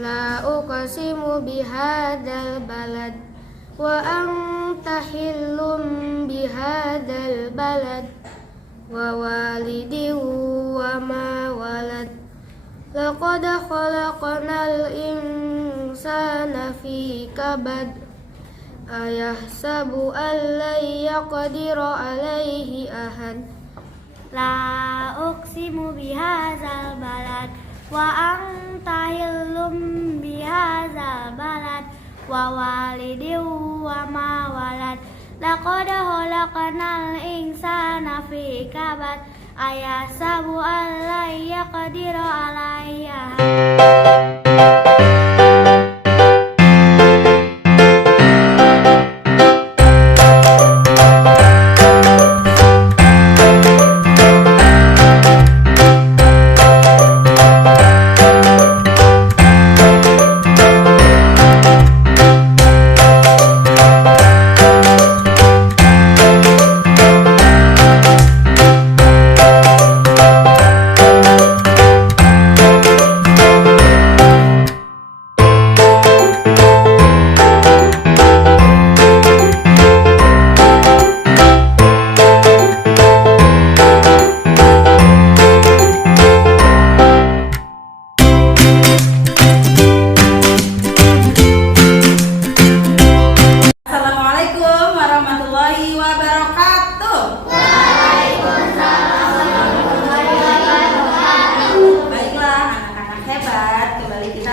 La uqsimu bihadzal balad wa anta hillum bihadzal balad wa walidin wa ma walad. Laqad khalaqnal insana fi kabad. Ayahsabu an lan yaqdira alaihi ahad. La uqsimu bihadzal balad wa anta hillum bihadzal balad wa walidin wa ma walad. Laqad khalaqnal insana fi kabad. Ayahsabu an lan yaqdira alaihi ahad.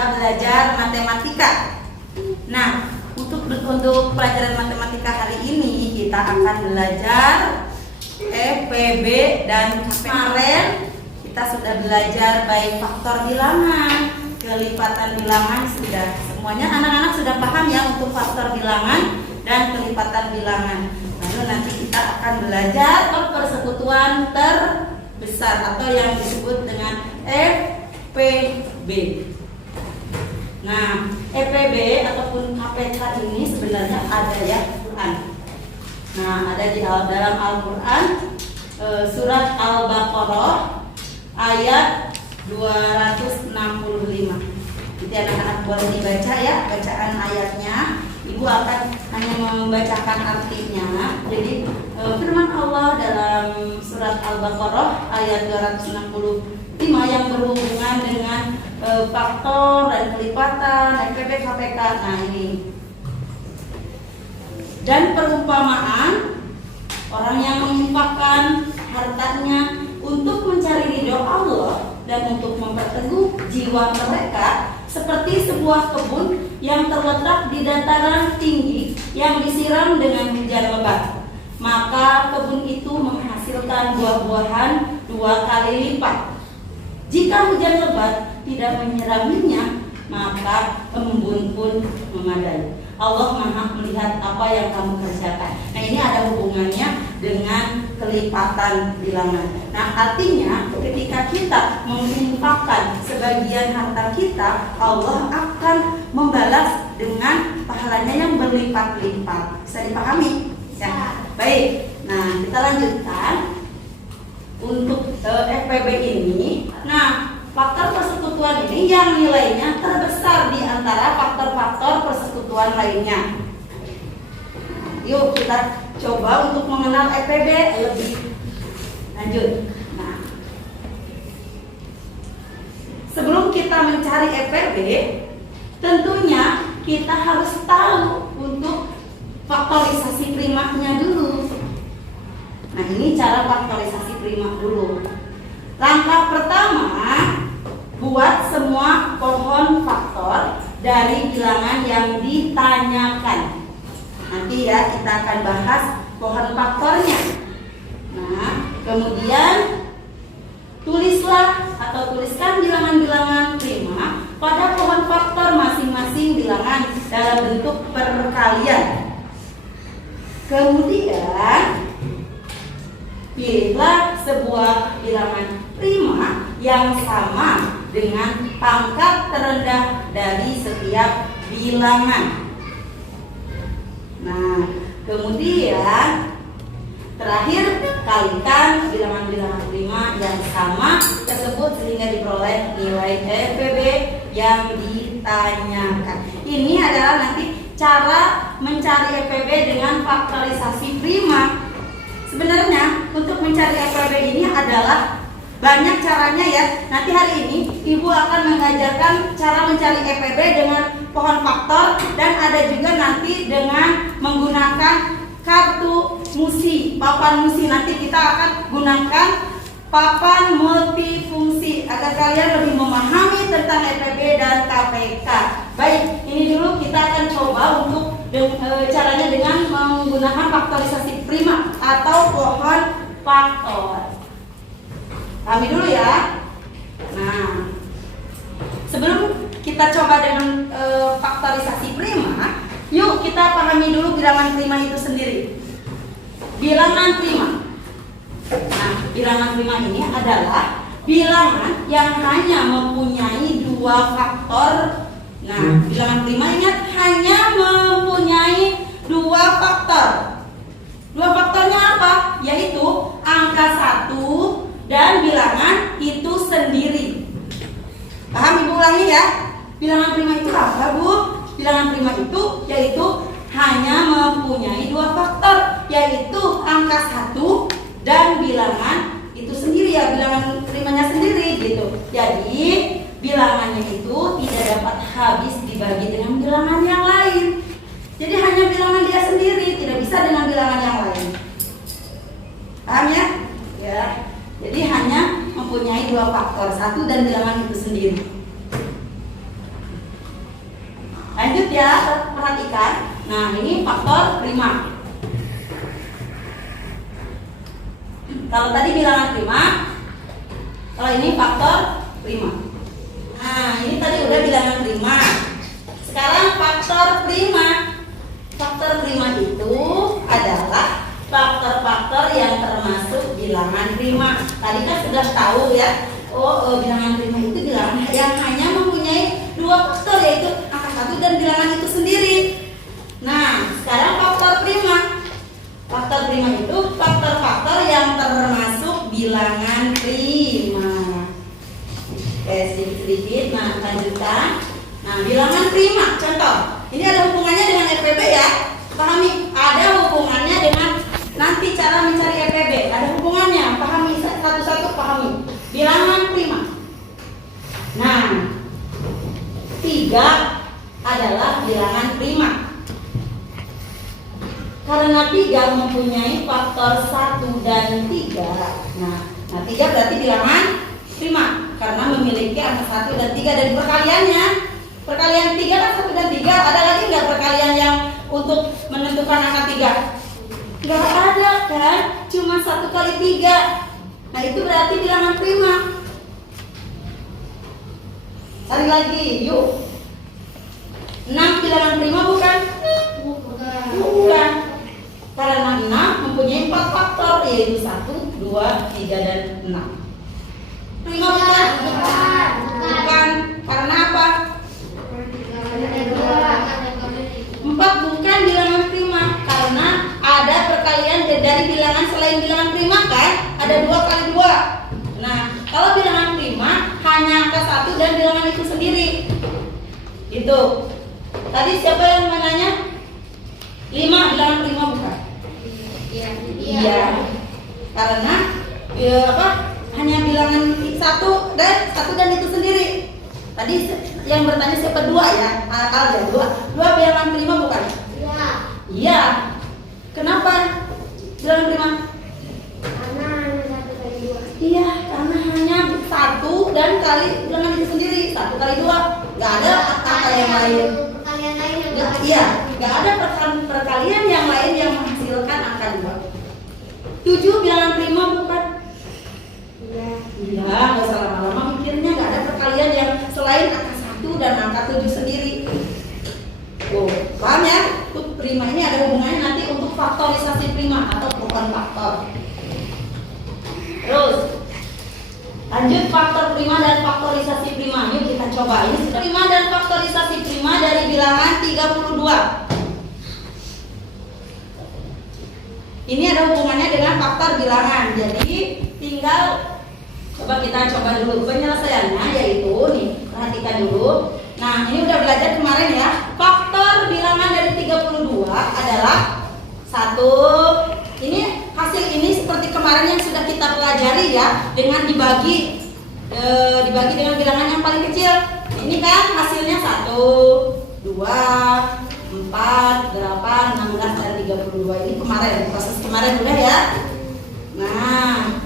Belajar matematika. Nah, untuk pelajaran matematika hari ini kita akan belajar EPB dan kemarin kita sudah belajar baik faktor bilangan, kelipatan bilangan sudah. Semuanya anak-anak sudah paham ya untuk faktor bilangan dan kelipatan bilangan. Lalu nanti kita akan belajar persekutuan terbesar atau yang disebut dengan EPB. Nah, EPB ataupun KPK ini sebenarnya ada ya Quran. Nah, ada di dalam Al-Quran surat Al-Baqarah ayat 265. Jadi anak-anak boleh dibaca ya bacaan ayatnya. Ibu akan hanya membacakan artinya. Jadi firman Allah dalam surat Al-Baqarah ayat 265 yang berhubungan dengan faktor dan kelipatan, EPB, KPK. Nah ini. Dan perumpamaan orang yang menginfakkan hartanya dan untuk memperteguh jiwa mereka seperti sebuah kebun yang terletak di dataran tinggi yang disiram dengan hujan lebat. Maka kebun itu menghasilkan buah-buahan 2 kali lipat. Jika hujan lebat tidak menyiraminya, maka embun pun memadai. Allah Maha melihat apa yang kamu kerjakan. Nah, ini ada hubungannya dengan kelipatan bilangan. Nah, artinya ketika kita menginfakkan sebagian harta kita, Allah akan membalas dengan pahalanya yang berlipat-lipat. Bisa dipahami? Ya. Baik. Nah, kita lanjutkan untuk FPB ini. Nah, faktor persekutuan ini yang nilainya terbesar di antara faktor-faktor persekutuan lainnya. Yuk kita coba untuk mengenal FPB lebih lanjut. Nah, sebelum kita mencari FPB, tentunya kita harus tahu untuk faktorisasi primanya dulu. Nah, ini cara faktorisasi prima dulu. Langkah pertama, buat semua pohon faktor dari bilangan yang ditanyakan. Nanti ya kita akan bahas pohon faktornya. Nah, kemudian tulislah atau tuliskan bilangan-bilangan prima pada pohon faktor masing-masing bilangan dalam bentuk perkalian. Kemudian pilihlah sebuah bilangan prima yang sama dengan pangkat terendah dari setiap bilangan. Nah, kemudian terakhir kalikan bilangan-bilangan prima yang sama tersebut sehingga diperoleh nilai FPB yang ditanyakan. Ini adalah nanti cara mencari FPB dengan faktorisasi prima. Sebenarnya untuk mencari FPB ini adalah banyak caranya ya. Nanti hari ini Ibu akan mengajarkan cara mencari FPB dengan pohon faktor, dan ada juga nanti dengan menggunakan kartu musi, papan musi. Nanti kita akan gunakan papan multifungsi agar kalian lebih memahami tentang FPB dan KPK. Baik, ini dulu kita akan coba untuk caranya dengan menggunakan faktorisasi prima atau pohon faktor. Pahami dulu ya. Nah, sebelum kita coba dengan faktorisasi prima, yuk kita pahami dulu bilangan prima itu sendiri. Bilangan prima. Nah, bilangan prima ini adalah bilangan yang hanya mempunyai 2 faktor. Nah, bilangan prima ingat hanya mempunyai 2 faktor. 2 faktornya apa? Yaitu angka 1 dan bilangan itu sendiri. Paham Ibu ulangi ya? Bilangan prima itu apa, Bu? Bilangan prima itu yaitu hanya mempunyai 2 faktor, yaitu angka 1 dan bilangan itu sendiri ya, bilangan primanya sendiri gitu. Jadi bilangannya itu tidak dapat habis dibagi dengan bilangan yang lain. Jadi hanya bilangan dia sendiri, tidak bisa dengan bilangan yang lain. Paham ya? Ya. Jadi hanya mempunyai 2 faktor, 1 dan bilangan itu sendiri. Lanjut ya, perhatikan. Nah, ini faktor prima. Kalau tadi bilangan prima, kalau ini faktor prima. Nah, ini tadi udah bilangan prima. Sekarang faktor prima. Faktor prima itu adalah faktor-faktor yang termasuk bilangan prima. Tadi kan sudah tahu ya. Bilangan prima itu bilangan yang hanya mempunyai 2 faktor, yaitu angka 1 dan bilangan itu sendiri. Nah, sekarang faktor prima. Faktor prima itu faktor-faktor yang termasuk bilangan prima. Oke, sedikit-sedikit. Nah, lanjutkan. Nah, bilangan prima. Contoh. Ini ada hubungannya dengan FPB ya. Pahami? Ada hubungannya dengan nanti cara mencari FPB. Ada hubungannya. Pahami satu-satu, pahami. Bilangan prima. Nah, 3 adalah bilangan prima. Karena 3 mempunyai faktor 1 dan 3. Nah 3 berarti bilangan prima. karena memiliki angka 1 dan 3 dan perkaliannya. Perkalian 3 kan 1 dan 3. Ada lagi nggak perkalian yang untuk menentukan angka 3? Nggak ada kan? Cuma 1 kali 3. Nah itu berarti bilangan prima. Cari lagi, yuk. 6 bilangan prima bukan? Bukan. Karena 6 mempunyai 4 faktor, yaitu 1, 2, 3, dan 6. Prima bukan? Bukan. Karena apa? 4 bukan bilangan prima. Karena ada perkalian dari bilangan selain bilangan prima kan? Ada 2 kali 2. Nah, kalau bilangan prima hanya angka 1 dan bilangan itu sendiri. Itu. Tadi siapa yang menanya? 5 bilangan prima bukan? Iya. Karena hanya bilangan 1 dan itu sendiri. Tadi yang bertanya siapa? 2 ya? Akal ya 2 bilangan prima bukan? Iya. Kenapa bilangan prima? Iya, karena hanya 1 dan kali bilangan itu sendiri. 1 kali 2. Gak ada angka yang lain. Iya, gak ada perkalian yang lain yang menghasilkan angka 2. 7 bilangan prima bukan? Iya, gak usah lama-lama mikirnya. Gak ada perkalian yang selain angka 1 dan angka 7 sendiri. Paham ya? Prima ini ada hubungannya nanti untuk faktorisasi prima atau bukan faktor. Terus lanjut faktor prima dan faktorisasi prima. Yuk kita coba. Ini sudah prima dan faktorisasi prima dari bilangan 32. Ini ada hubungannya dengan faktor bilangan. Jadi tinggal kita coba dulu penyelesaiannya, yaitu nih, perhatikan dulu. Nah, ini udah belajar kemarin ya. Faktor bilangan dari 32 adalah 1. Ini hasil ini seperti kemarin yang sudah kita pelajari ya, dengan dibagi dengan bilangan yang paling kecil. Ini kan hasilnya 1, 2, 4, 8, 16, dan 32. Ini kemarin, proses kemarin udah ya. Nah,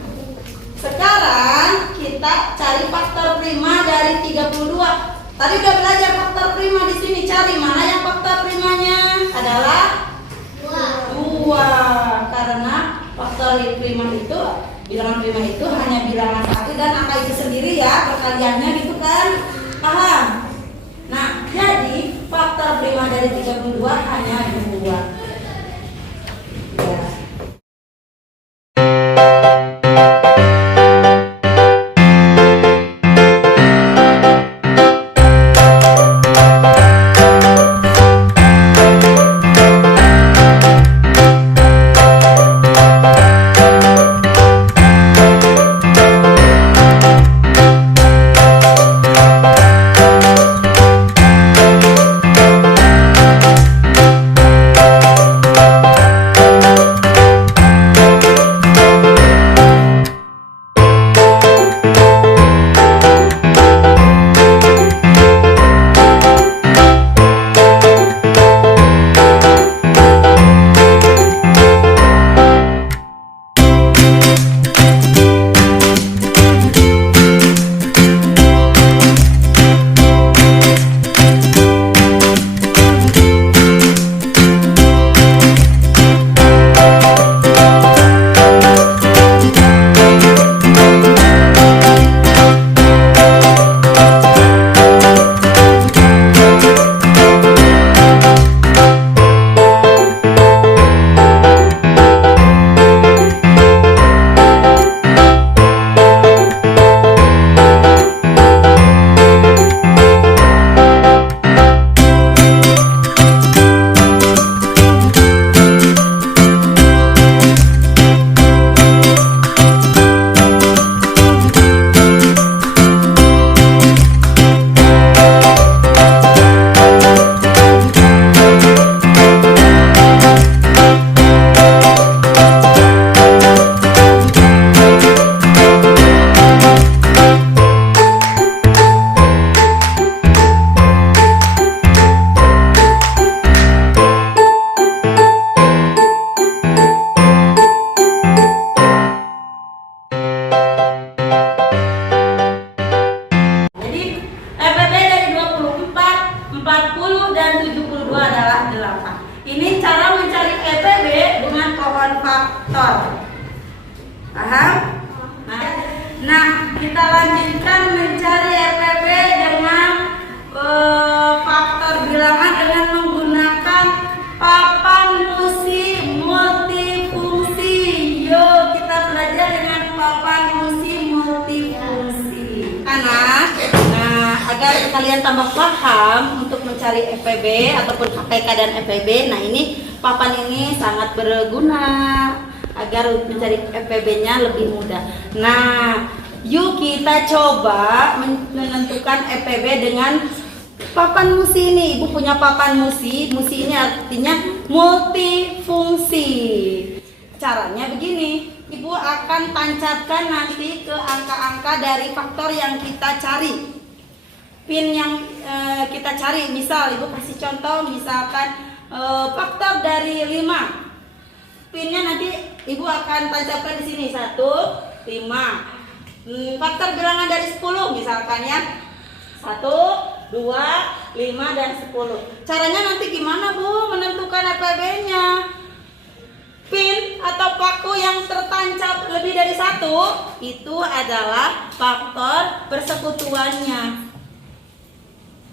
sekarang kita cari faktor prima dari 32. Tadi udah belajar faktor prima, di sini cari mana yang faktor primanya adalah 2. Karena faktor prima itu, bilangan prima itu hanya bilangan 1 dan angka itu sendiri ya, perkaliannya gitu kan. Paham? Nah, jadi faktor prima dari 32 hanya 2. Ya. Paham? Nah, kita lanjutkan mencari EPB dengan faktor bilangan dengan menggunakan papan musi multifungsi. Yuk kita belajar dengan papan musi multifungsi. Nah, agar kalian tambah paham untuk mencari EPB ataupun KPK dan EPB, nah ini papan ini sangat berguna agar mencari EPB-nya lebih mudah. Nah, yuk kita coba menentukan EPB dengan papan musi ini. Ibu punya papan musi. Musi ini artinya multifungsi. Caranya begini. Ibu akan tancapkan nanti ke angka-angka dari faktor yang kita cari. Pin yang kita cari, misal Ibu kasih contoh misalkan faktor dari 5. Pinnya nanti Ibu akan tancapkan di sini 1, 5. Faktor bilangan dari 10 misalkan ya 1, 2, 5 dan 10. Caranya nanti gimana Bu menentukan EPB-nya? Pin atau paku yang tertancap lebih dari 1 itu adalah faktor persekutuannya.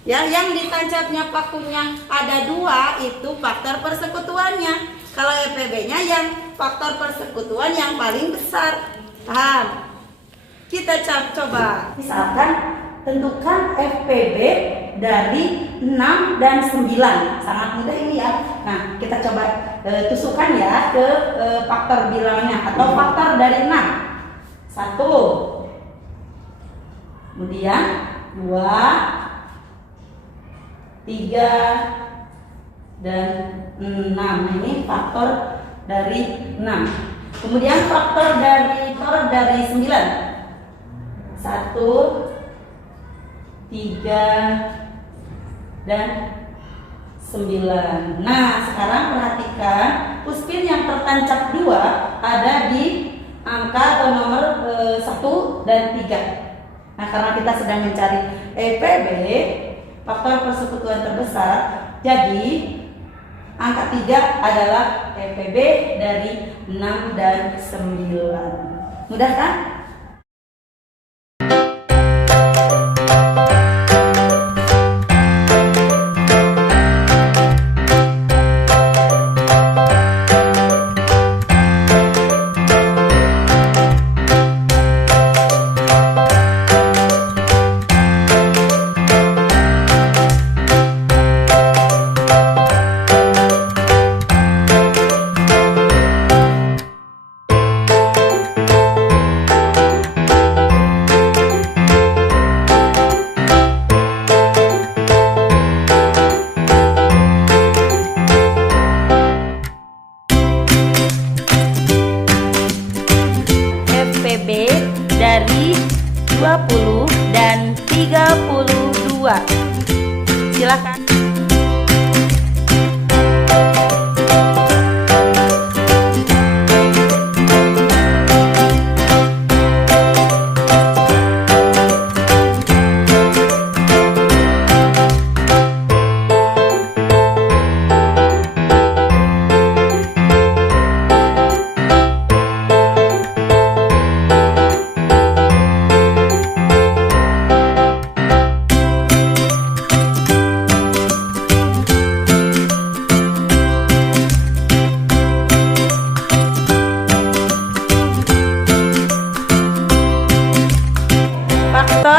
Ya, yang ditancapnya pakunya ada 2 itu faktor persekutuannya. Kalau EPB-nya yang faktor persekutuan yang paling besar. Paham? Kita coba. Misalkan tentukan EPB dari 6 dan 9. Sangat mudah ini ya. Nah, kita coba tusukkan ya ke faktor bilangannya atau faktor dari 6. 1. Kemudian 2, 3 dan 6. Ini faktor dari 6. Kemudian faktor dari 9. 1, 3 dan 9. Nah, sekarang perhatikan puspin yang tertancap 2 ada di angka atau nomor 1 dan 3. Nah, karena kita sedang mencari EPB, faktor persekutuan terbesar, jadi angka 3 adalah EPB dari 6 dan 9. Mudah kan? Dari 20 dan 32. Silakan.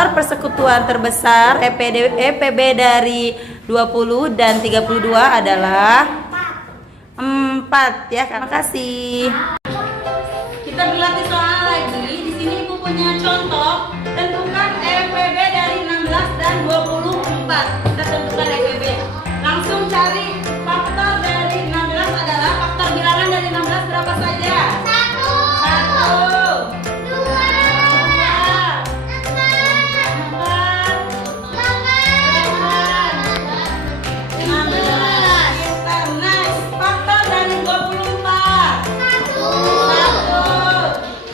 Persekutuan terbesar EPB dari 20 dan 32 adalah 4 ya. Terima kasih. Kita berlatih soal lagi. Di sini Ibu punya contoh. Tentukan EPB dari 16 dan 24. Kita tentukan EPB. Langsung cari faktor dari 16 adalah faktor bilangan dari 16 berapa saja? 1, 1, 2, 3, 4, 5, 6, 7, 8, 9. Faktor dari 24. 1,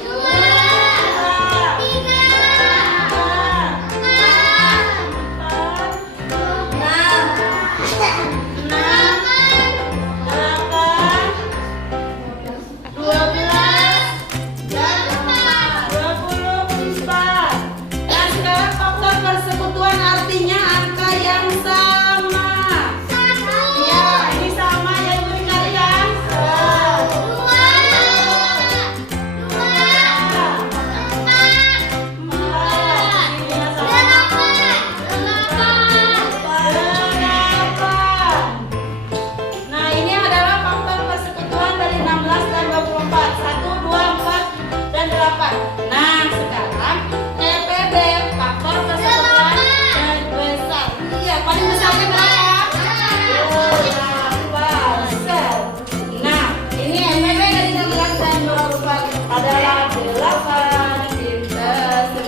Nah, sekarang TPB faktor persekutuan terbesar. Iya, paling besarnya berapa? 12. Nah, ini MPB dari 16 dan 24 adalah 8. Pinter.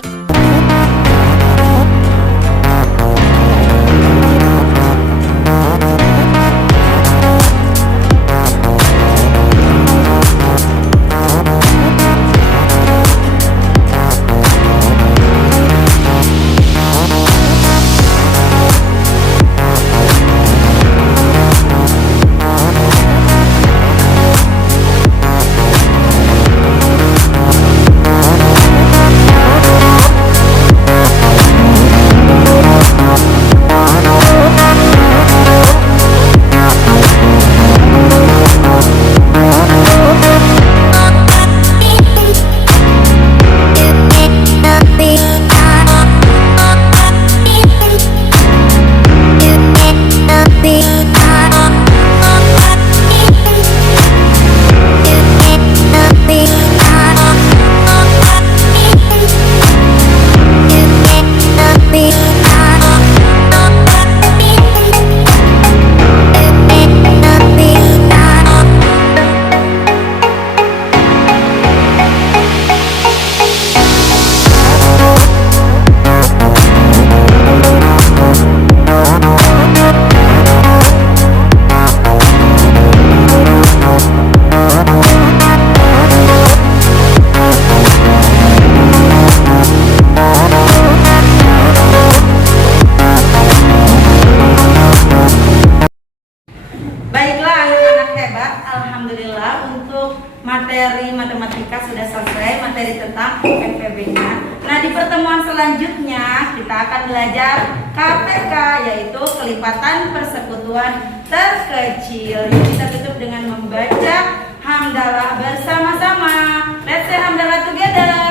Baiklah anak-anak hebat, alhamdulillah untuk materi matematika sudah selesai, materi tentang MPB-nya. Nah, di pertemuan selanjutnya kita akan belajar KPK, yaitu kelipatan persekutuan terkecil. Yuk kita tutup dengan membaca hamdalah bersama-sama. Let's say hamdalah together.